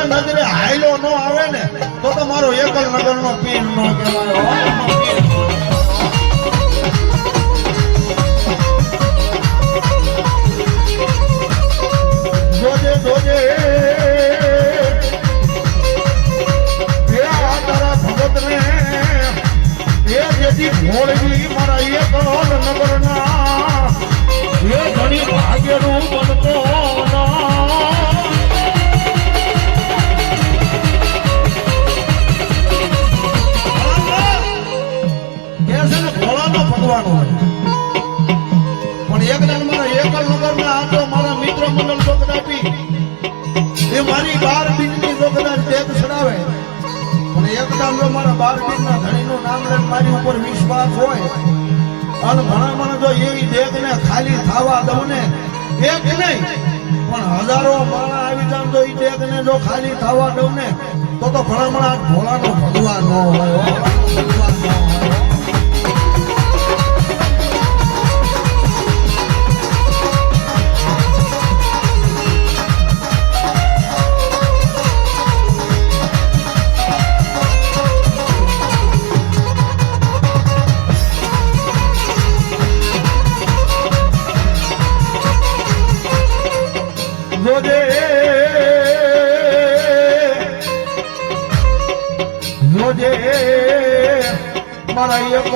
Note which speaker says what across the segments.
Speaker 1: કોઈના નજરે હાઈલો ન આવે ને તો તમારો મારો એકલ નગરનો પીર નો કહેવાય. એક જો વિશ્વાસ હોય. અને ઘણા મને જો એવી દેખને ખાલી થવા દઉં ને, એક નહીં, પણ હજારો માણા આવી જામ તો એ દેખને જો ખાલી થવા દઉં ને, તો તો ઘણા મણા ભોળાનો ભગવાન હોય ભગવાન હોય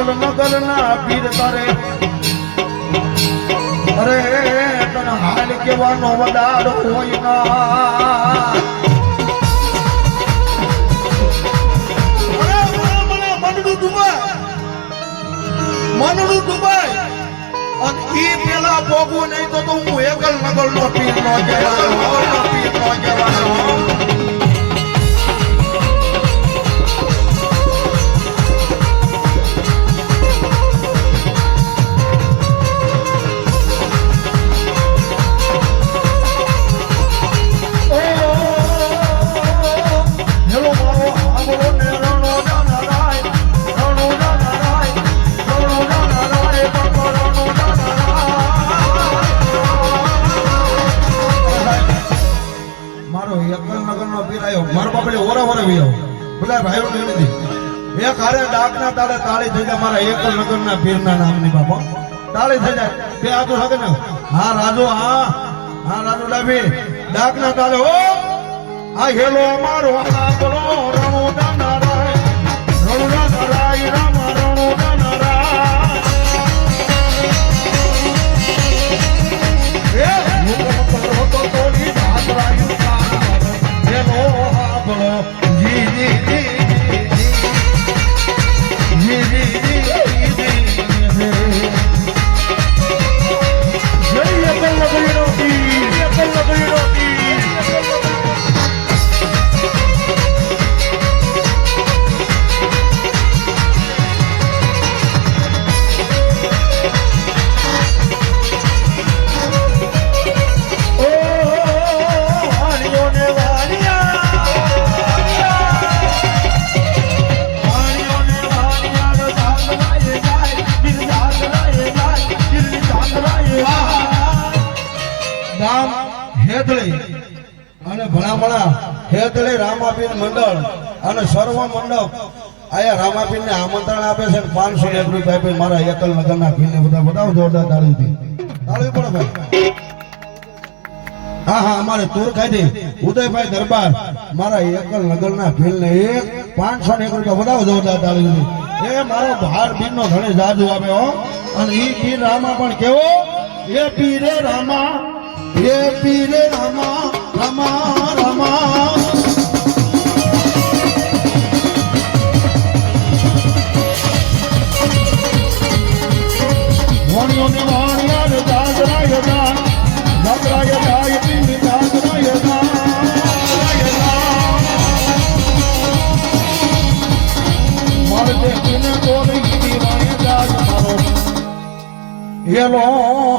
Speaker 1: એકલ નગર ના પીર તારે. અરે, તને હાલ કેવાનો વડાડો હોય ના. મનડું ડૂબાય. અને ઈ પેલા ભોગવું નહીં તો હું એકલ નગર નો પીર નો જવાનો પીર નો કહેવાય બાપડે ઓરા ઓરા વિયો. બધા ભાઈઓ ને નથી એક હારે ડાકના તાળે તાળી થઈ જાય મારા એકલ નગરના પીરના નામની બાપા. તાળી થઈ જાય. તે આ તો હગન હા રાજુ હા. હા રાજુ ડાબી. ડાકના તાળે ઓ! આ હેલો અમારો આ બોલો નાનારાય, હેદળી અને ભણામણા હેતળી રામાપીર મંડળ અને સર્વ મંડપ. આયા રામાપીર ને આમંત્રણ આપે છે પાંચસો એક રૂપિયા આપે મારા એકલ નગરના પીર ને બધા બતાવો, જોરદાર તાળીથી તાળી પડે ભાઈ. હા હા, અમારે તુર ખાધી ઉદયભાઈ દરબાર, મારા એકલ નગરના ભીલને એક પાંચસો ને એક રૂપિયા બધા જોરદાર તાળી દીધી એ મારો ભાર બીર નો ઘણી જાજુ આવે હો. અને એ પીર રામા પણ કેવો? એ પીરે રામા હે પીરે રમા રમા રમા. વાણિયોની વાણિયા ને દાદરા યદા દાદરા યદા યદી. દાદરા યદા. હેલો,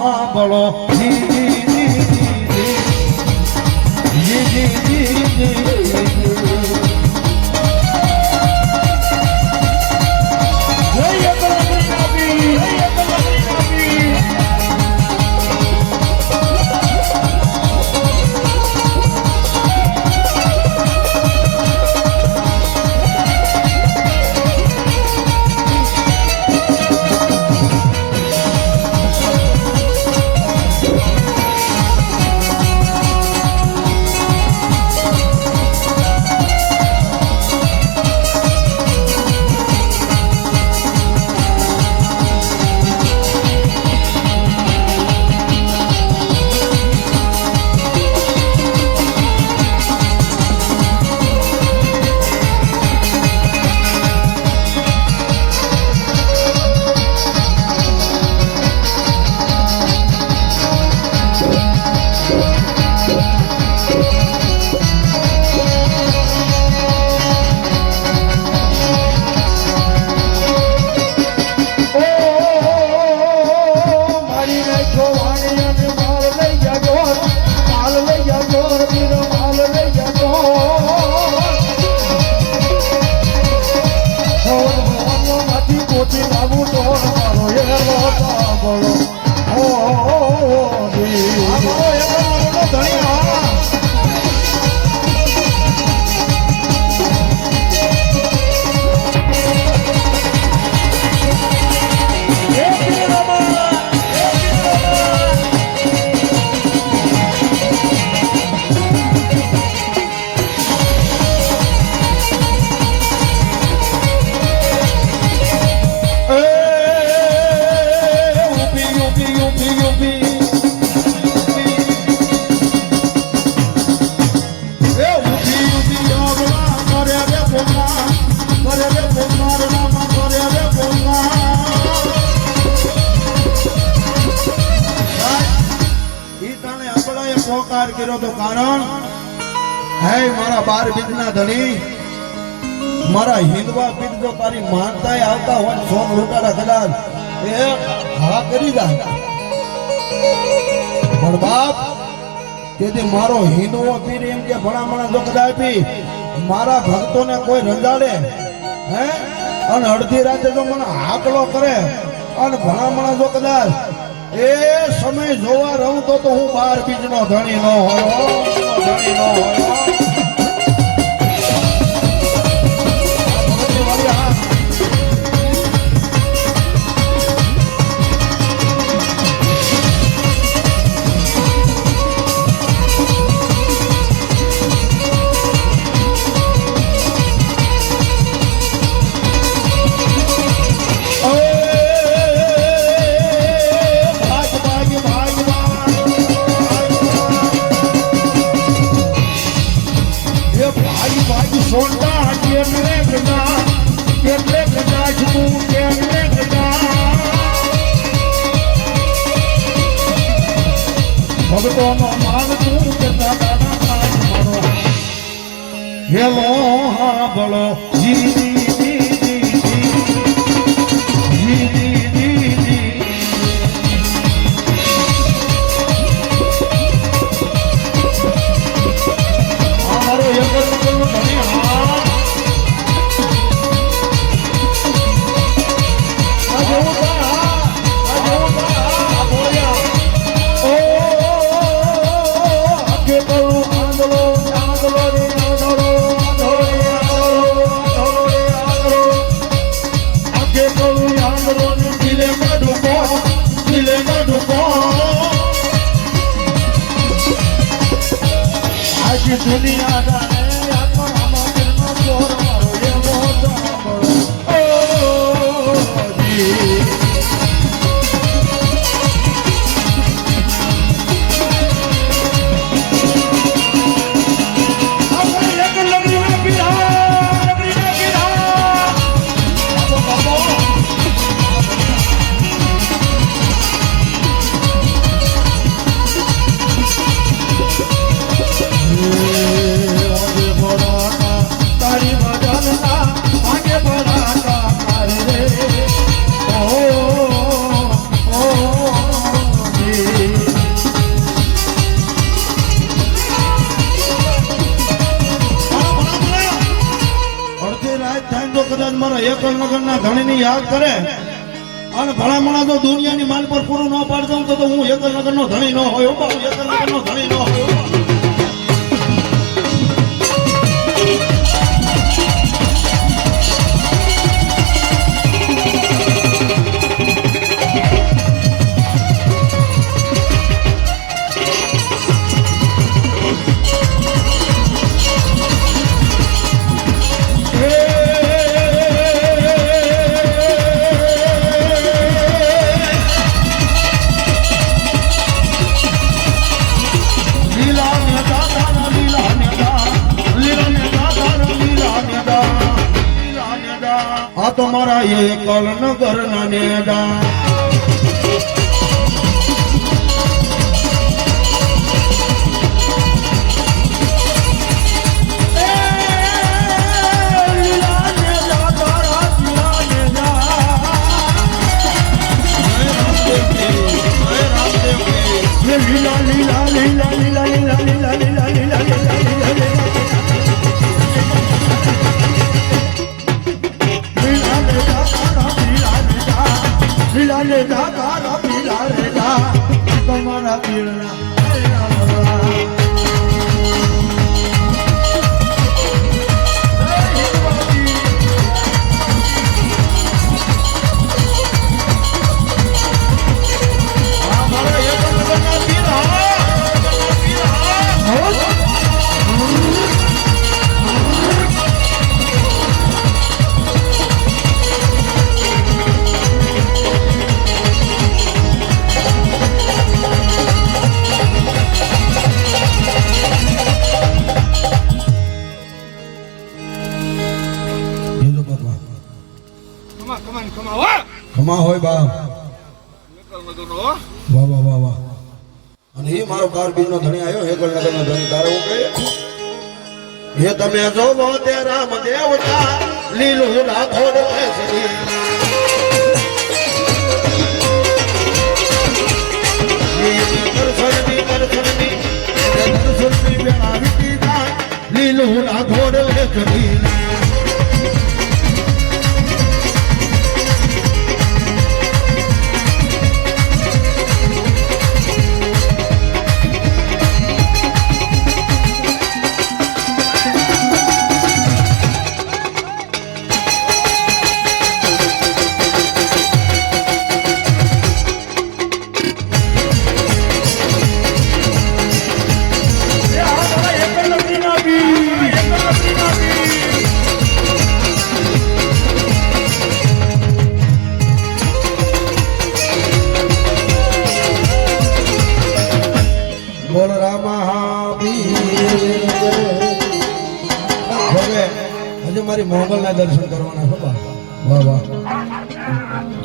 Speaker 1: હા બળો oh, oh. oh. કર્યો તો કારણ? હે મારા બાર બીજના ધણી, મારા હિંદવા બીજ જો તારી માનતાએ આવતા હોય સોન લૂંટારા કદાચ એ હા કરી દા. પણ બાપ, તેથી મારો હિંદવો પીર એમ કે ભણામણા જો કદાચ મારા ભક્તોને કોઈ રંજાડે, હે? અને અડધી રાતે જો મને હાકલો કરે, અને ભણામણા જો કદાચ એ સમય જોવા રહું તો હું બાર બીજનો ધણી ન હોય ધણી નો હોય હેલો હા બોલો ની યાદ કરે અને ભલામણા તો દુનિયાની માલ પર પૂરું ન પાડતો તો હું એક નગર નો ધણી ન હોય એક નગર નો ધણી ન હોય. कल न कर પીલા લેતા તારા પીલા લેતા તમારા પીળના
Speaker 2: વાહ
Speaker 1: વાહ વાહ વાહ. અને એ મારો કાર બીજ નો ધણી આવ્યો હેગળનગર નો ધણી તારો કે હે તમે જોવો તે રામ દેવતા લીલું રાખો લીલું રાખો રે કદી દર્શન કરવાના હતા વાહ વાહ.